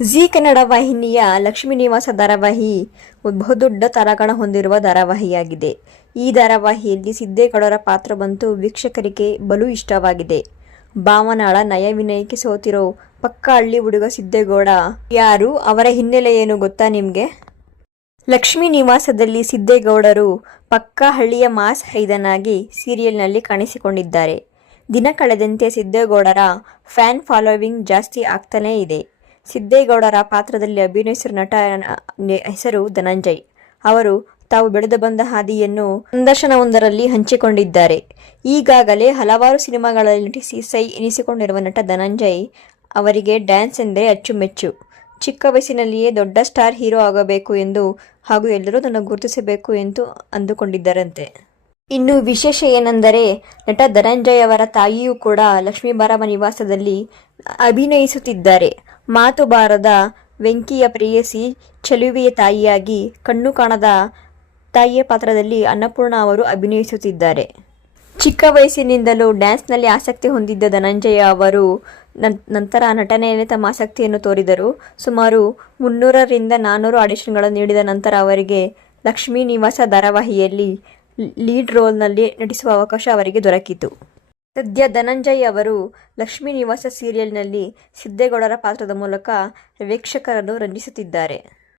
G Kannada ವಾಹಿನಿಯ ಲಕ್ಷ್ಮೀ ನಿವಾಸ ಧಾರಾವಾಹಿ ಬಹುದೊಡ್ಡ ತರಗಣ ಹೊಂದಿರುವ ಧಾರಾವಾಹಿಯಾಗಿದೆ. ಈ ಧಾರಾವಾಹಿಯಲ್ಲಿ ಸಿದ್ದೇಗೌಡರ ಪಾತ್ರವಂತೂ ವೀಕ್ಷಕರಿಗೆ ಬಲು ಇಷ್ಟವಾಗಿದೆ. ಭಾವನಾಳ ನಯವಿನಯಕ್ಕೆ ಸೋತಿರೋ ಪಕ್ಕ ಹಳ್ಳಿ ಹುಡುಗ ಸಿದ್ದೇಗೌಡ, ಯಾರು? ಅವರ ಹಿನ್ನೆಲೆ ಏನು ಗೊತ್ತಾ ನಿಮಗೆ? ಲಕ್ಷ್ಮೀ ನಿವಾಸದಲ್ಲಿ ಸಿದ್ದೇಗೌಡರು ಪಕ್ಕಾ ಹಳ್ಳಿಯ ಮಾಸ್ ಹೈದನಾಗಿ ಸೀರಿಯಲ್ನಲ್ಲಿ ಕಾಣಿಸಿಕೊಂಡಿದ್ದಾರೆ. ದಿನ ಕಳೆದಂತೆ ಸಿದ್ದೇಗೌಡರ ಫ್ಯಾನ್ ಫಾಲೋವಿಂಗ್ ಜಾಸ್ತಿ ಆಗ್ತಾನೇ ಇದೆ. ಸಿದ್ದೇಗೌಡರ ಪಾತ್ರದಲ್ಲಿ ಅಭಿನಯಿಸಿರುವ ನಟ ಹೆಸರು ಧನಂಜಯ್. ಅವರು ತಾವು ಬೆಳೆದು ಬಂದ ಹಾದಿಯನ್ನು ಸಂದರ್ಶನವೊಂದರಲ್ಲಿ ಹಂಚಿಕೊಂಡಿದ್ದಾರೆ. ಈಗಾಗಲೇ ಹಲವಾರು ಸಿನಿಮಾಗಳಲ್ಲಿ ನಟಿಸಿ ಸೈ ಎನಿಸಿಕೊಂಡಿರುವ ನಟ ಧನಂಜಯ್ ಅವರಿಗೆ ಡ್ಯಾನ್ಸ್ ಎಂದರೆ ಅಚ್ಚುಮೆಚ್ಚು. ಚಿಕ್ಕ ವಯಸ್ಸಿನಲ್ಲಿಯೇ ದೊಡ್ಡ ಸ್ಟಾರ್ ಹೀರೋ ಆಗಬೇಕು ಎಂದು ಹಾಗೂ ಎಲ್ಲರೂ ನನ್ನ ಗುರುತಿಸಬೇಕು ಎಂದು ಅಂದುಕೊಂಡಿದ್ದರಂತೆ. ಇನ್ನು ವಿಶೇಷ ಏನೆಂದರೆ, ನಟ ಧನಂಜಯ್ ಅವರ ತಾಯಿಯೂ ಕೂಡ ಲಕ್ಷ್ಮೀಬಾರಮ್ಮ ನಿವಾಸದಲ್ಲಿ ಅಭಿನಯಿಸುತ್ತಿದ್ದಾರೆ. ಮಾತು ಬಾರದ ವೆಂಕಿಯ ಪ್ರೇಯಸಿ ಚೆಲುವೆಯ ತಾಯಿಯಾಗಿ ಕಣ್ಣು ಕಾಣದ ತಾಯಿಯ ಪಾತ್ರದಲ್ಲಿ ಅನ್ನಪೂರ್ಣ ಅವರು ಅಭಿನಯಿಸುತ್ತಿದ್ದಾರೆ. ಚಿಕ್ಕ ವಯಸ್ಸಿನಿಂದಲೂ ಡ್ಯಾನ್ಸ್ನಲ್ಲಿ ಆಸಕ್ತಿ ಹೊಂದಿದ್ದ ಧನಂಜಯ ಅವರು ನಂತರ ನಟನೆಯಲ್ಲಿ ತಮ್ಮ ಆಸಕ್ತಿಯನ್ನು ತೋರಿದರು. ಸುಮಾರು ಮುನ್ನೂರರಿಂದ ನಾನ್ನೂರು ಆಡಿಷನ್ಗಳನ್ನು ನೀಡಿದ ನಂತರ ಅವರಿಗೆ ಲಕ್ಷ್ಮೀ ನಿವಾಸ ಧಾರಾವಾಹಿಯಲ್ಲಿ ಲೀಡ್ ರೋಲ್ನಲ್ಲಿ ನಟಿಸುವ ಅವಕಾಶ ಅವರಿಗೆ ದೊರಕಿತು. ಸದ್ಯ ಧನಂಜಯ್ ಅವರು ಲಕ್ಷ್ಮೀ ನಿವಾಸ ಸೀರಿಯಲ್ನಲ್ಲಿ ಸಿದ್ದೇಗೌಡರ ಪಾತ್ರದ ಮೂಲಕ ವೀಕ್ಷಕರನ್ನು ರಂಜಿಸುತ್ತಿದ್ದಾರೆ.